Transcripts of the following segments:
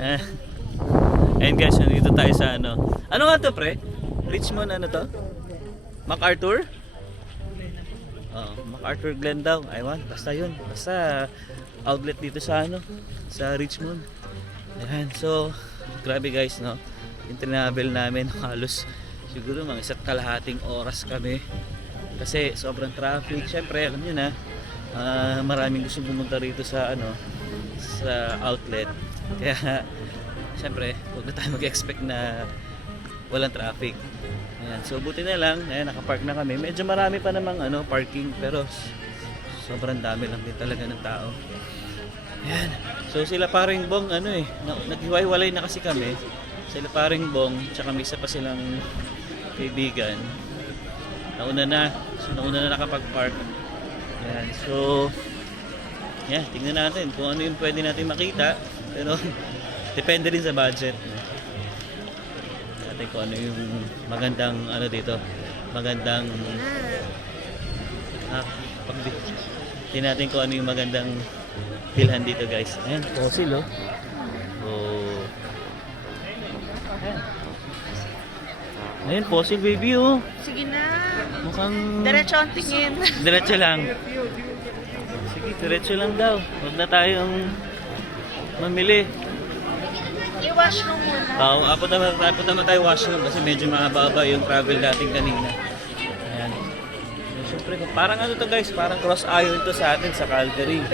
Eh, ayun guys, nandito tayo sa ano. Ano nga to, pre? Richmond, ano to? MacArthur? Oh, MacArthur Glen daw. Aywan, basta yun. Basta outlet dito sa ano, sa Richmond. Ayan, so grabe guys, no? Yung travel namin halos siguro mga 1.5 oras kami. Kasi sobrang traffic. Syempre, alam niyo na, maraming gusto pumunta rito sa ano, sa outlet. Kaya syempre, huwag na tayo mag-expect na walang traffic. Ayan, so buti na lang, ayan, nakapark na kami. Medyo marami pa namang ano, parking, pero sobrang dami lang din talaga ng tao. Ayan, so sila paring Bong, ano eh, naghiwalay na kasi kami. Sila paring Bong, tsaka may isa pa silang kaibigan. Nauna na nakapag-park. Ayan, so yeah, tingnan natin kung ano yung pwede natin makita, pero depende rin sa budget. Natin kung ano yung magandang ano dito, magandang tingnan natin kung ano yung magandang bilhan dito guys. Ayan, fossil oh. Oh. Ayan, fossil baby oh. Sige na. Mukhang Diretso ang tingin. diretso lang. Sige, diretso lang daw. Huwag na tayong mamili. I-wash mo muna. Apot naman tayo washroom kasi medyo mahaba yung travel natin kanina. Ayan. Siyempre, parang ano to guys, parang cross island to sa atin sa Calgary.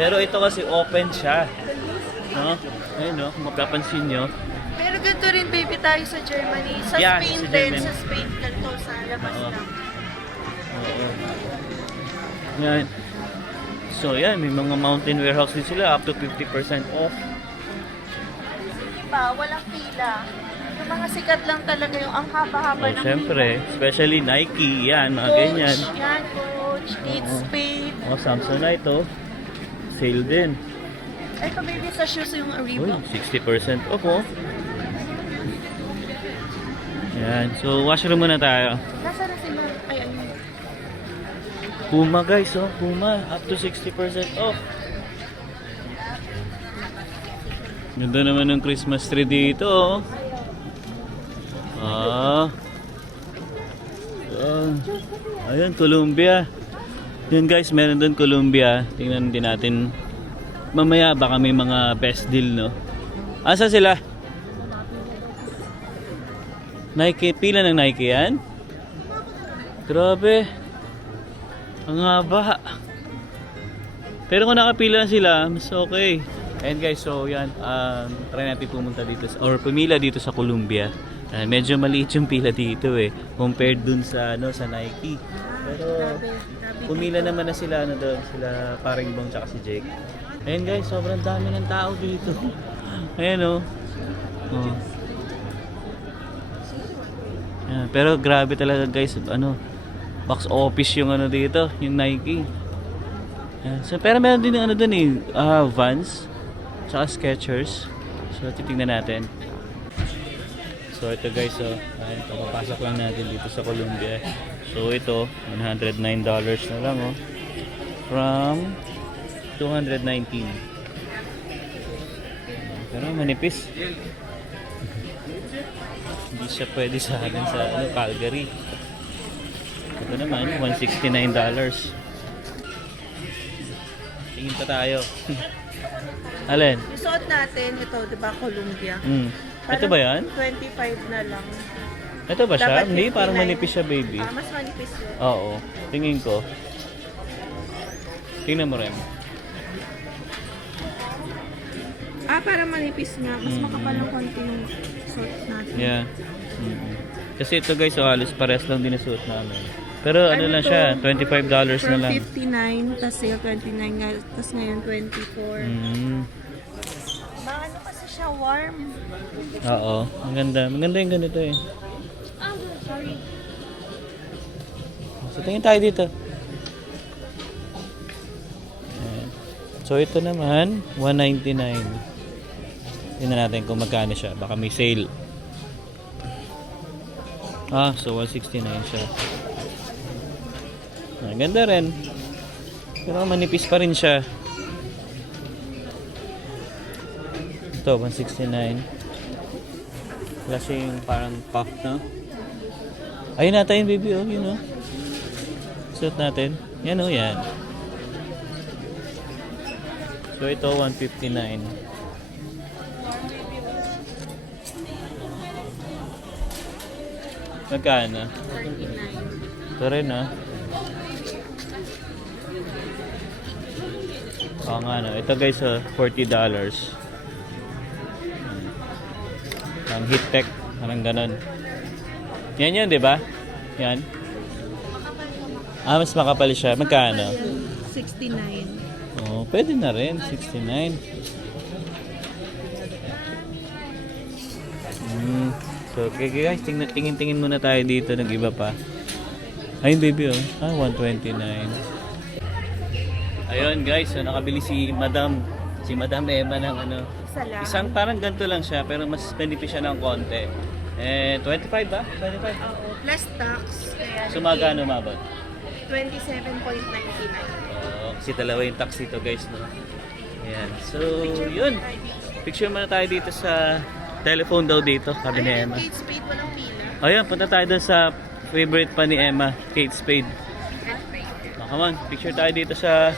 Pero ito kasi open siya. No? Ayun no, kung mapapansin nyo. Pero ganito rin baby tayo sa Germany. Sa Yan, Spain sa din. Germany. Sa Spain ganito sa labas Oo. lang. Oo. Yan. So yan, may mga mountain warehouse din sila up to 50% off. Diba? Walang pila. Yung mga sikat lang talaga yung ang haba-haba ng Siyempre, especially Nike, yan, mga Coach, ganyan. yan, Coach. Kate Oo. Spade. Samsonite oh. Sale din. Ay, pa baby sa shoes yung Uy, Reebok. 60% off oh. Yan, so washroom muna tayo. Nasa na sila? Ay, ayun. Puma guys oh, Puma up to 60% off. Ganda naman ng Christmas tree dito oh. Ayun, Columbia. Yun guys, meron doon Columbia. Tingnan din natin. Mamaya baka may mga best deal no. Asa sila? Nike, pila ng Nike yan? Grabe. Ang haba. Pero kung nakapila sila, mas okay. And guys, so yan, try natin pumunta dito or pumila dito sa Columbia. Medyo maliit yung pila dito eh, compared dun sa ano sa Nike. Pero pumila naman na sila ano doon, sila paring Bong tsaka si Jake. Ayan guys, sobrang dami ng tao dito. Ayan oh. Oh. Ayan, pero grabe talaga guys, ano, box office yung ano dito, yung Nike. Ayan, so pero meron din yung ano doon eh, Vans tsaka Skechers. So titingnan natin. So ito guys, so ayun, papasok lang natin dito sa Columbia. So ito, $109 na lang oh. From $219. Pero manipis. Hindi siya pwede sa atin sa ano, Calgary. Ito naman, $169. Tingin pa tayo. Alin? Suot natin ito, di ba, Columbia? Ito ba yan? 25 na lang. Ito ba siya? Dapat Hindi, parang 59. manipis siya baby. Mas manipis yun. Oo, tingin ko. Tingnan mo rin. Parang manipis nga. Mas makapal ng konti yung suot natin. Yeah. Kasi ito guys, so halos pares lang din suot namin. Pero ano lang siya, $25 na lang. From 59, tapos sale 29 nga, tapos ngayon 24. Ano kasi siya, warm. Oo, maganda. Maganda yung ganito eh. Sorry. So tingin tayo dito. Ayan. So ito naman, $199. Tingnan natin kung magkano siya. Baka may sale. So $169 siya. Ang ganda rin. Pero manipis pa rin siya. Ito, 169. Plus yung parang puff, no? Ayun natin, baby, oh. Yun, oh. Suot natin. Yan, oh, yan. So, ito, 159. Magkano? 29. Ito rin, ah. Oo nga, no. Ito, guys, $40. Ang heat tech, parang ganon. Yan yun, di ba? Yan. Ah, mas makapal siya. Magkano? 69. Oh, pwede na rin. 69. So, okay guys, tingin-tingin muna tayo dito. Nag-iba pa. Ayun, baby, oh. Ah, 129. Ayun, guys. So, nakabili si Madam. Si Madam Emma ng ano. Isang parang ganito lang siya, pero mas benefit siya ng konti. 25 ba? 25? Oo, plus tax. Kaya So, magkano mabot? 27.99. Oo, kasi dalawa yung tax dito, guys, no? Ayan. So, yun. Picture muna tayo dito sa telephone daw dito, sabi ni Emma. Kate Spade, walang pila. Ayan, punta tayo doon sa favorite pa ni Emma, Kate Spade. Oh, come on, picture tayo dito sa...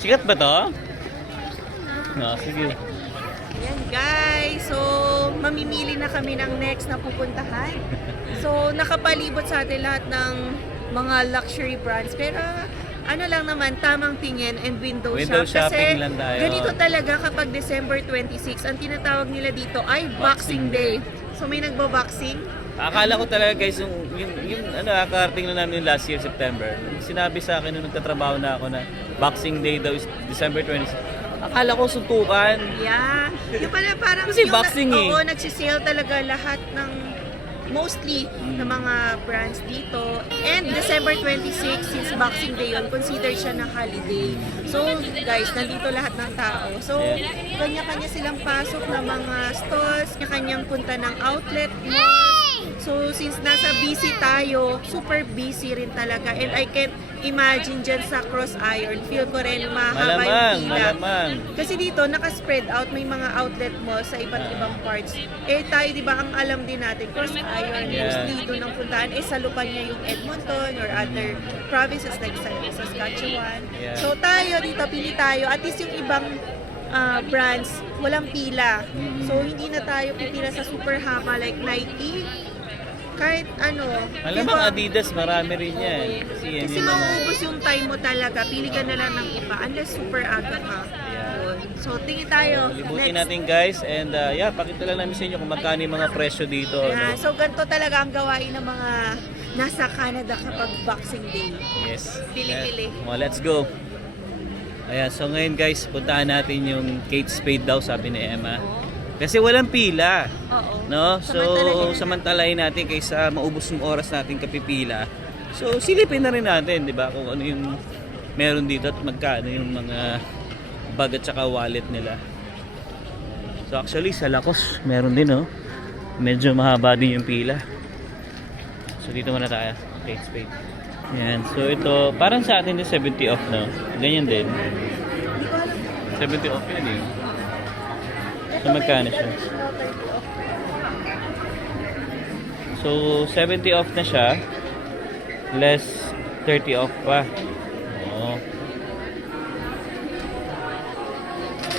Sikat ba to? No, sige. Ayan guys, so mamimili na kami ng next na pupuntahan. So nakapalibot sa atin lahat ng mga luxury brands. Pero ano lang naman, tamang tingin and window shop. shopping Kasi lang tayo. ganito talaga kapag December 26, ang tinatawag nila dito ay Boxing Day. So may nagbo-boxing. Akala ko talaga, guys, yung kakarating na namin last year, September. Sinabi sa akin nung nagtatrabaho na ako na Boxing Day daw is December 26. Akala ko suntukan. Yeah. Yung pala parang Kasi yung boxing eh. Oo, nagsisale talaga lahat ng mostly ng mga brands dito. And December 26, since Boxing Day yun, consider siya na holiday. So, guys, nandito lahat ng tao. So, kanya-kanya silang pasok ng mga stalls, kanya-kanyang punta ng outlet malls. So, since nasa busy tayo, super busy rin talaga. And I can't imagine dyan sa Cross Iron, feel ko rin mahaba yung pila. Malamang. Kasi dito, naka-spread out, may mga outlet mo sa iba't ibang parts. Eh tayo, di ba, ang alam din natin, Cross Iron, Yeah. mostly doon ang puntahan, eh salupan niya yung Edmonton or other provinces like sa Saskatchewan. Yeah. So tayo dito, pili tayo, at least yung ibang brands, walang pila. So hindi na tayo pipila sa super haba like Nike, kahit ano. Malamang Adidas, marami rin yan. Kasi yan Kasi yung mga... mauubos yung time mo talaga, pili ka na lang ng iba, unless super aga ka. Yeah. So, tingin tayo. Libutin Next. natin, guys, and yeah, pakita lang namin sa inyo kung magkano yung mga presyo dito. Yeah, No? so, ganito talaga ang gawain ng mga nasa Canada kapag Boxing Day. Yes. Pili-pili. Well, let's go. Ayan, so ngayon, guys, puntahan natin yung Kate Spade daw, sabi ni Emma. Kasi walang pila. Oo. No? So, samantalahin natin kaysa maubos yung oras natin kapipila. So, silipin na rin natin, di ba? Kung ano yung meron dito at magkano yung mga bag at saka wallet nila. So, actually, sa Lacoste, meron din, no? Medyo mahaba din yung pila. So, dito muna tayo. Kate Spade. Yan. So, ito, parang sa atin din 70 off, no? Ganyan din. 70 off yan, eh. So, magkano siya? So, 70 off na siya. Less 30 off pa. Oo.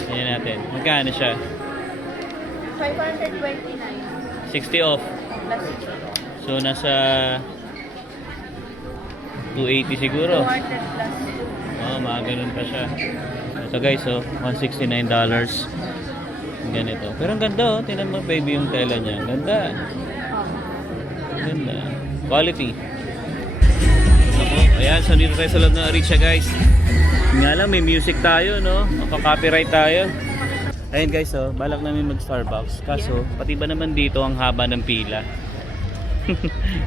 Ayan natin. Magkano siya? 529. 60 off. Plus So, nasa 280 siguro. 200 plus. Oo, mga ganun pa siya. So, guys, so, $169. Ganito. Pero ang ganda, oh. Tingnan mo, baby, yung tela niya. Ang ganda. Ganda. Quality. Ayan, so dito tayo sa loob ng Aritzia, guys. Nga lang, may music tayo, no? Maka-copyright tayo. Ayan, guys, oh, balak namin mag-Starbucks. Kaso, pati ba naman dito ang haba ng pila?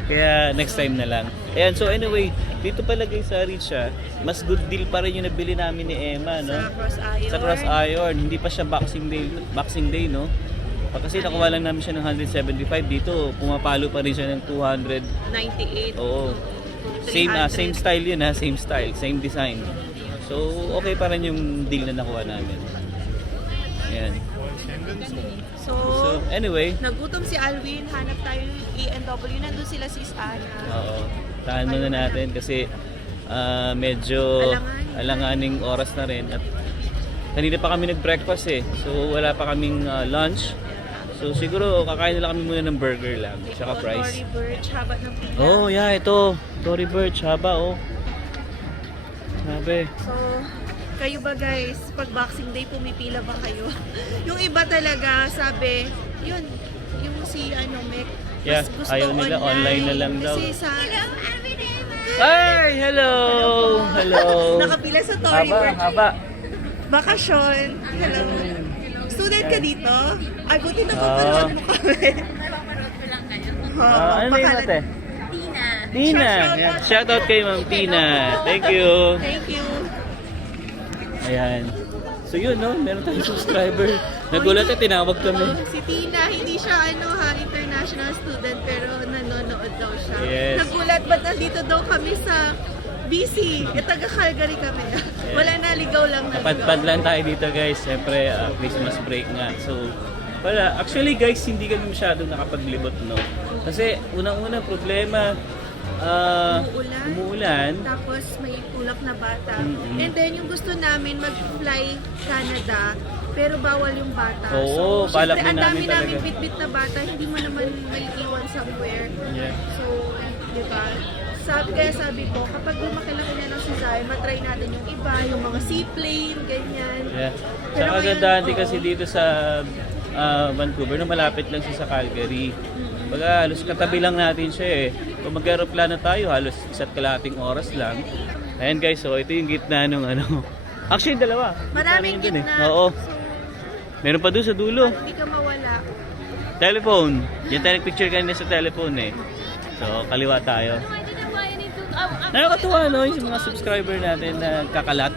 Kaya, next time na lang. Ayan, so anyway, dito pala guys sa Aritzia, mas good deal pa rin yung nabili namin ni Emma, no? Sa Cross Iron. Sa Cross Iron. Hindi pa siya Boxing Day, no? Kasi nakuha lang namin siya ng 175 dito, pumapalo pa rin siya ng 298. 98. Oo. 300. Same style yun, ha, same style, same design. So, okay pa rin yung deal na nakuha namin. Ayan. So, So, anyway, nagutom si Alwin, hanap tayo ng A&W, nandun sila si Stana. oo. Tahan muna natin kasi medyo alanganing oras na rin. At kanina pa kami nag-breakfast eh. So, wala pa kaming lunch. So, siguro kakain na lang kami muna ng burger lang. Tsaka fries. Tory Burch, haba ng pila. Oh, yeah, ito. Tory Burch, haba oh. Sabi. So, kayo ba guys, pag Boxing Day, pumipila ba kayo? Yung iba talaga, sabi, yun, yung si Mek, Yeah, mas gusto ayaw nila, online na lang daw. Kasi sa, Hi! Hello! Hello! nakapila sa Tory Haba, Burch. haba. Bakasyon. Hello. Student ka dito? Ay, buti na Ah. papanood mo kami. Ano na yun ate? Tina. Tina! Yeah. Shoutout kay Ma'am Tina. Thank you. Thank you. Ayan. So yun, no? Meron tayong subscriber. Nagulat eh, tinawag kami. Si Tina, hindi siya international student pero nanonood daw siya. Yes. Nagulat, ba't nandito daw kami sa BC? Taga Calgary kami. Wala na, ligaw lang na. Napadpad lang tayo dito guys. Siyempre, Christmas break nga. So, wala. Actually guys, hindi kami masyadong nakapaglibot, no? Kasi unang-una problema, umuulan. Tapos may ulap na bata. Mm-mm. And then yung gusto namin mag-fly Canada, pero bawal yung bata. Oo, balak syempre, din ang dami namin talaga. namin bit-bit na bata, hindi mo naman may iwan somewhere. Yeah. So, di ba? Sabi ko, kapag lumaki-laki na lang si Zay, matry natin yung iba, yung mga seaplane, ganyan. Yeah. Pero Saka ngayon, ganda din oo. kasi dito sa Vancouver, na malapit lang siya sa Calgary. Baga, halos katabi lang natin siya eh. Kung mag-aeroplano tayo, halos 1.5 oras lang. Ayan guys, so ito yung gitna nung ano. Actually, dalawa. Maraming Dun gitna. Oo. So, Meron pa doon sa dulo. hindi ka mawala. Telephone. Yan tayo nagpicture kanina sa telephone eh. So, kaliwa tayo. Nakakatuwa no, yung mga subscriber natin na kakalat.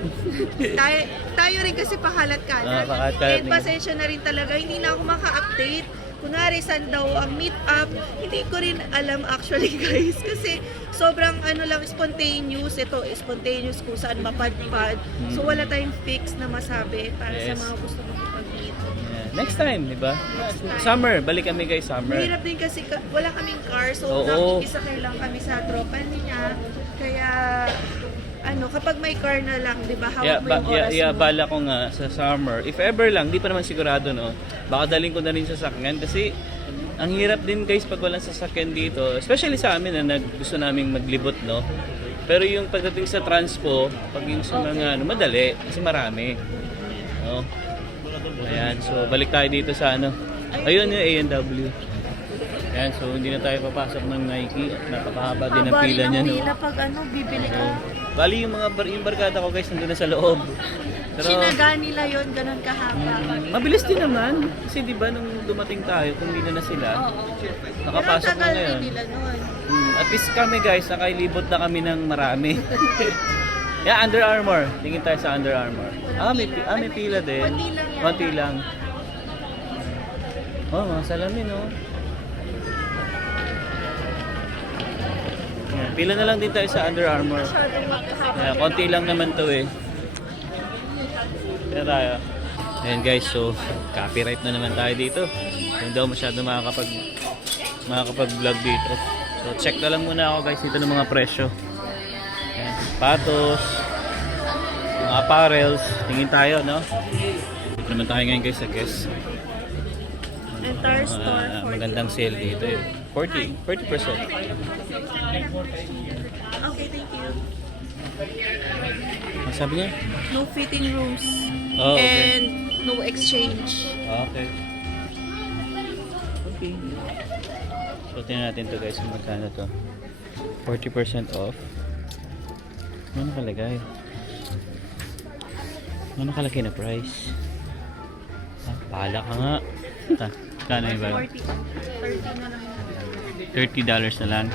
tayo rin kasi pakalat-kalat. Pakalat-kalat And din. pasensya na rin talaga, hindi na ako maka-update. Kunwari, saan daw ang meet up, hindi ko rin alam actually guys. Kasi sobrang lang, spontaneous. Ito, spontaneous kung saan mapadpad. So wala tayong fix na masabi para sa Yes. mga gusto makipag-meet. Yeah. Next time, di ba? Summer, balik kami guys summer. Mahirap din kasi wala kaming car, so Oo. nakikisakay lang kami sa tropa niya. Kaya, kapag may car na lang, di ba, hawak mo yung oras mo. Bala ko nga sa summer. If ever lang, di pa naman sigurado, no? Baka daling ko na rin sa sasakyan kasi ang hirap din guys pag walang sasakyan dito. Especially sa amin na gusto naming maglibot, no? Pero yung pagdating sa transpo, pag yung sa mga madali, kasi marami. No? Ayan, so balik tayo dito sa ayun yung A&W. Ayan, so hindi na tayo papasok ng Nike. Napakahaba din ang pila niya, no? Pag bibili ka. Bali yung yung barkada ko guys nandun na sa loob. Pero Sinaga nila yon ganun kahaba. mabilis din naman. Kasi di ba nung dumating tayo, pumila na sila. Nakapasok na ngayon. nila nun. At least kami guys, nakailibot na kami ng marami. Yeah, Under Armour. Tingin tayo sa Under Armour. May pila din. Konti lang yan. Konti lang. Oh, mga salamin oh. Yeah, pila na lang din tayo sa Under Armour. Masyadong makahaba. Yeah, konti lang naman to eh. Kaya tayo. Ayan guys, so copyright na naman tayo dito. Hindi daw masyado makakapag-vlog dito. So check na lang muna ako guys dito ng mga presyo. Ayan, sapatos, mga apparels. Tingin tayo, no? Dito naman tayo ngayon guys sa Guess. Entire store, 40. Magandang sale dito eh. 40%. Okay, thank you. Ang sabi niya? No fitting rooms. Oh, okay. And no exchange. Okay. Okay. So, tingnan natin to guys kung magkano to. 40% off. Ano nakalagay? Ano nakalagay na price? Bahala ka nga. Kano yung bago? 40. 30 na lang. $30 na lang?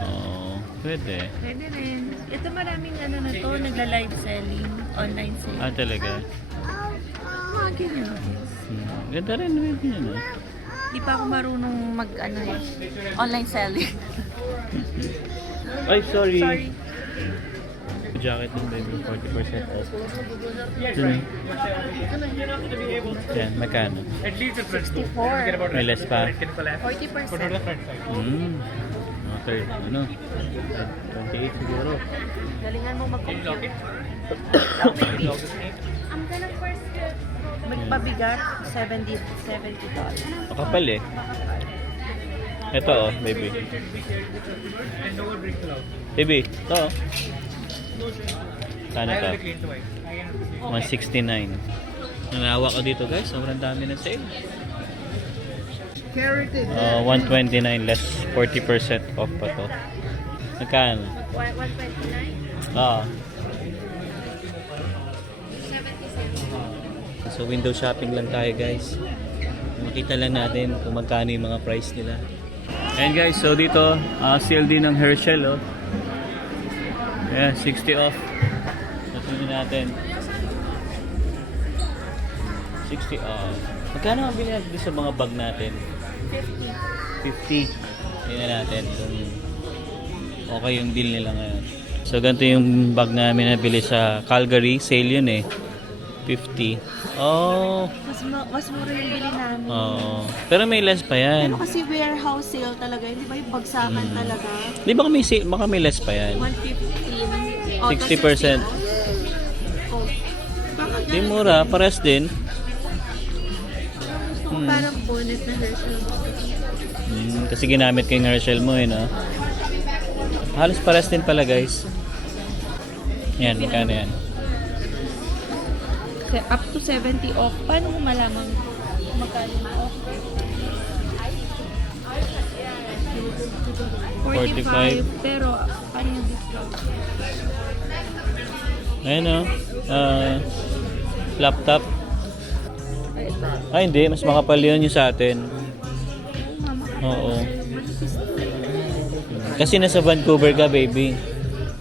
Oo. Pwede. Pwede rin. Ito maraming na to, nagla-live selling, online selling. Ah, talaga? Mga ganyan. Ganda rin. Pwede yan ah. Di pa ako marunong online selling. Ay, sorry. Sorry. jacket ng baby, 40% off. Dun. Yan, magkano? 64. May less pa. 40%. Okay, ano? 28 siguro. Galingan mo mag-compute. Magpabigat, $70. Makapal eh. Ito oh, baby. Baby, ito oh. Kano to? 169. Nanawa ko dito guys, sobrang dami na sale. 129 less 40% off pa to. Magkano? 129? Oo. So window shopping lang tayo guys. Makita lang natin kung magkano yung mga price nila. And guys, so dito sale din ng Herschel oh. Yeah, 60 off. Tingnan natin. 60 off. Magkano ang bilhin natin sa mga bag natin? 50. Tingnan natin kung okay yung deal nila ngayon. So ganito yung bag namin nabili sa Calgary. Sale yun eh. 50. Oh. Mas mura yung bili namin. Oo. Pero may less pa yan. Pero kasi warehouse sale talaga, hindi ba yung bagsakan talaga? Di ba baka may less pa yan? 115. Oh, 60%. Oh. Baka Di mura, pares din. parang bonnet na Herschel. Kasi ginamit ko yung Herschel mo eh, no? Halos pares din pala guys. Yan, magkano yan? Up to 70 off. Paano mo malaman magkano yung off? 45. Pero paano yung discount? Ayun o. Laptop. Ay hindi, mas makapal yun yung sa atin. Oo. Kasi nasa Vancouver ka baby.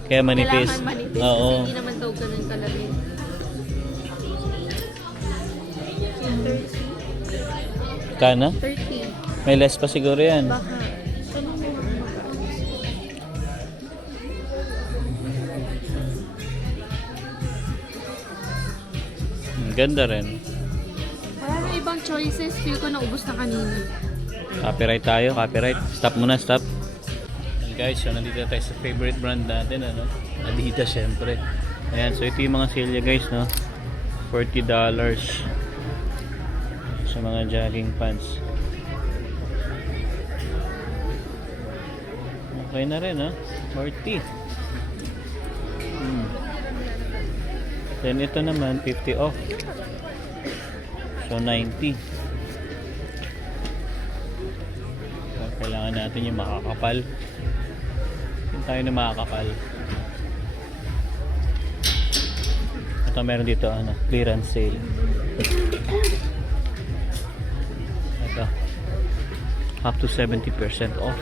Kaya manipis. Kailangan manipis. Oo. Hindi naman daw ganun talaga. Kana? 30. May less pa siguro yan. Baka. Tanong mo kung magkano. Ganda rin. Wala na ibang choices. Feel ko naubos na kanina. Copyright tayo, copyright. Stop muna, stop. And guys, so nandito tayo sa favorite brand natin, ano? Adidas, syempre. Ayan, so ito yung mga sale niya, guys, no? $40 sa mga jogging pants. Okay na rin, ha? 40. Then ito naman, 50 off. So, 90. Kailangan natin yung makakapal. Yung tayo na makakapal. Ito meron dito ano, clearance sale. Ito. Up to 70% off.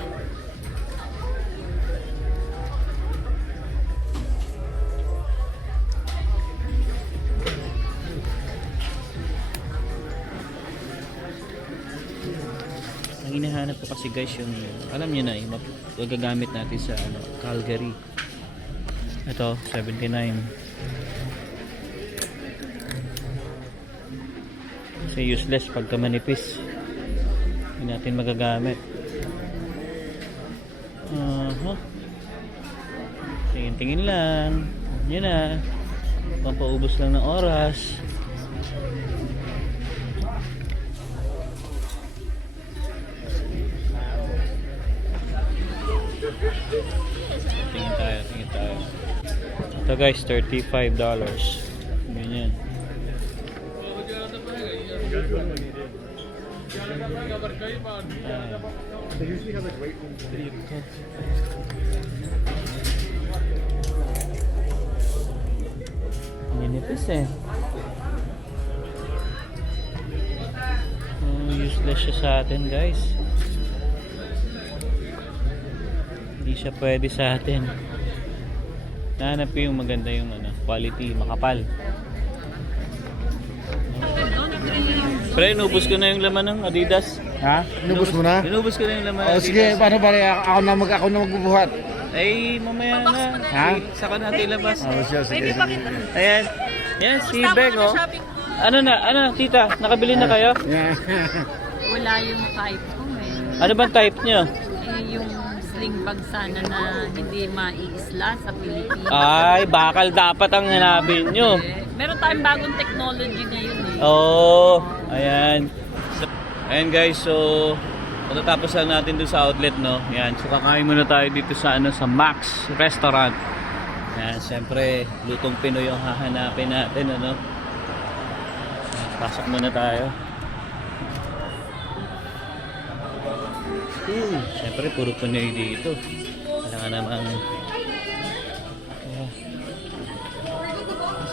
Ang hinahanap ko kasi guys yung alam niyo na yung magagamit natin sa ano, Calgary. Ito 79. Kasi useless pagka manipis. Hindi natin magagamit. Tingin-tingin lang. Yun na. Pampaubos lang ng oras. Tingin tayo. Ito guys, $35. Ganyan. They usually have like weight rooms in the Ninipis eh. Useless siya sa atin guys. Hindi siya pwede sa atin. Nahanap ko yung maganda yung ano, quality, makapal. Pero inubos ko na yung laman ng Adidas. Ha? Inubos mo na? Inubos ko na yung laman ng Oh, Adidas. sige, paano pare? Ako na magbubuhat. Ay, mamaya na. Ha? Saka natin ilabas. Sige. Ayan. Yan, si Kamusta Beng, mo na oh. shopping mo? Ano, tita? Nakabili na kayo? Yeah. Wala yung type ko eh. Ano bang type nyo? Yung sling bag sana na hindi maiisla sa Pilipinas. Ay, bakal dapat ang hanapin nyo. Meron tayong bagong technology ngayon eh. Oo, ayan. So, ayan guys, so matatapos lang natin dun sa outlet, no? Ayan, so kakain muna tayo dito sa sa Max Restaurant. Ayan, siyempre, lutong Pinoy yung hahanapin natin, ano? Pasok muna tayo. Siyempre, puro Pinoy dito. Kailangan namang...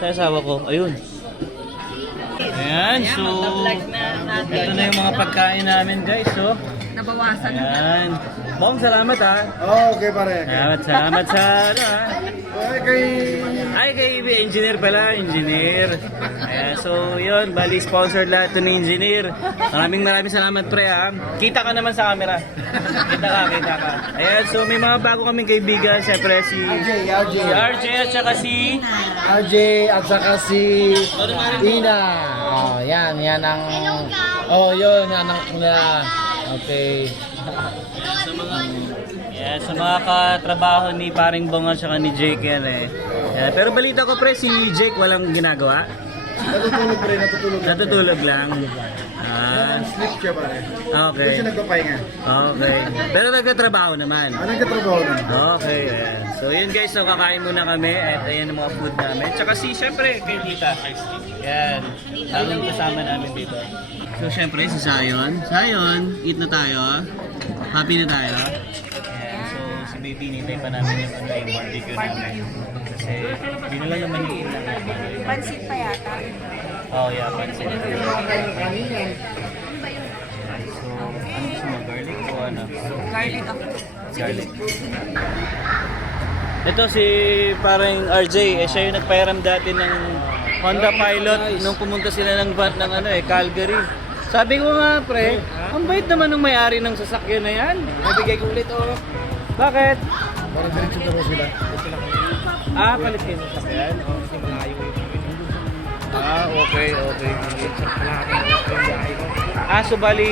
Sa asawa ko, ayun. Ayan, so... Ito na yung mga pagkain namin, guys, so... Nabawasan na. Ayan. Bong, salamat, ha? Okay pare. Salamat sa ha? Kay... Ay, kay engineer pala, engineer. Ayan, so yun, bali sponsored lahat to ni engineer. Maraming salamat pre ha. Kita ka naman sa camera. Kita ka. Ayan, so may mga bago kaming kaibigan, syempre si RJ at saka si RJ at saka si Ina. Oh, yan ang... Oh, yun, anak nila. Okay. sa mga katrabaho ni Paring Bong at saka ni Jake yan eh. Ayan, pero balita ko pre, si Jake walang ginagawa. Natutulog pre, natutulog. Natutulog lang. Sleep siya pare. Okay. Doon siya nagpapahinga. Okay. Pero nagtatrabaho naman. Nagkatrabaho na. Okay, ayan. So yun guys, so kakain muna kami at ayan ang mga food namin. Tsaka syempre, kay Tita. Yan. Ang kasama namin dito. So syempre, si Zion. Zion, eat na tayo. Happy na tayo. Ayan. So si Baby, nintay pa namin yung barbecue namin. Kasi hindi na lang naman iin lang. Pansit pa yata. Oh yeah, pansin. So, ano gusto mo? Garlic o ano? Garlic ako. Garlic. Ito si parang RJ, siya yung nagpairam dati ng Honda Pilot nung pumunta sila ng Calgary. Sabi ko nga pre, ang bait naman ng may-ari ng sasakyan na yan. Nabigay ko ulit oh. Bakit? Parang diretso daw sila. Palit kayo ng sasakyan? Okay. So bali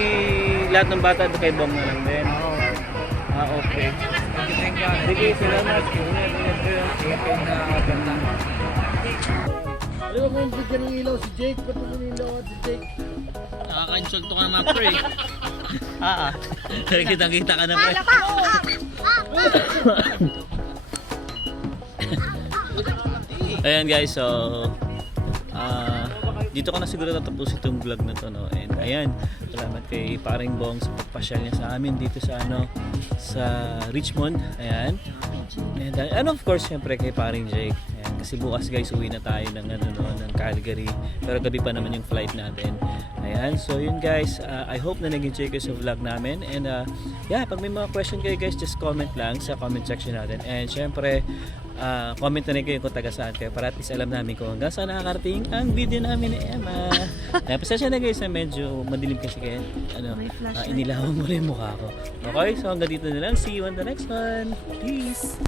lahat ng bata kay Bong na lang din. Okay. Sige, salamat. Alam mo kung bigyan ng ilaw si Jake, ba't mo ilaw at si Jake? Nakaka-insulto ka naman pre. Kita ka na pre. Ayan guys, so dito ko na siguro natapos itong vlog na to, no? And ayan, salamat kay Paring Bong sa pagpasyal niya sa amin dito sa sa Richmond. Ayan. And of course, syempre kay Paring Jake. Ayan, kasi bukas guys uwi na tayo ng ng Calgary. Pero gabi pa naman yung flight natin. Ayan, so yun guys, I hope na nag-enjoy kayo sa vlog namin. And yeah, pag may mga question kayo guys, just comment lang sa comment section natin. And syempre, comment na rin kayo kung taga saan kayo para at least alam namin kung hanggang saan nakakarating ang video namin ni Emma. Pasensya na guys na medyo madilim kasi kaya inilawan mo rin yung mukha ko. Okay, so hanggang dito na lang. See you on the next one. Peace!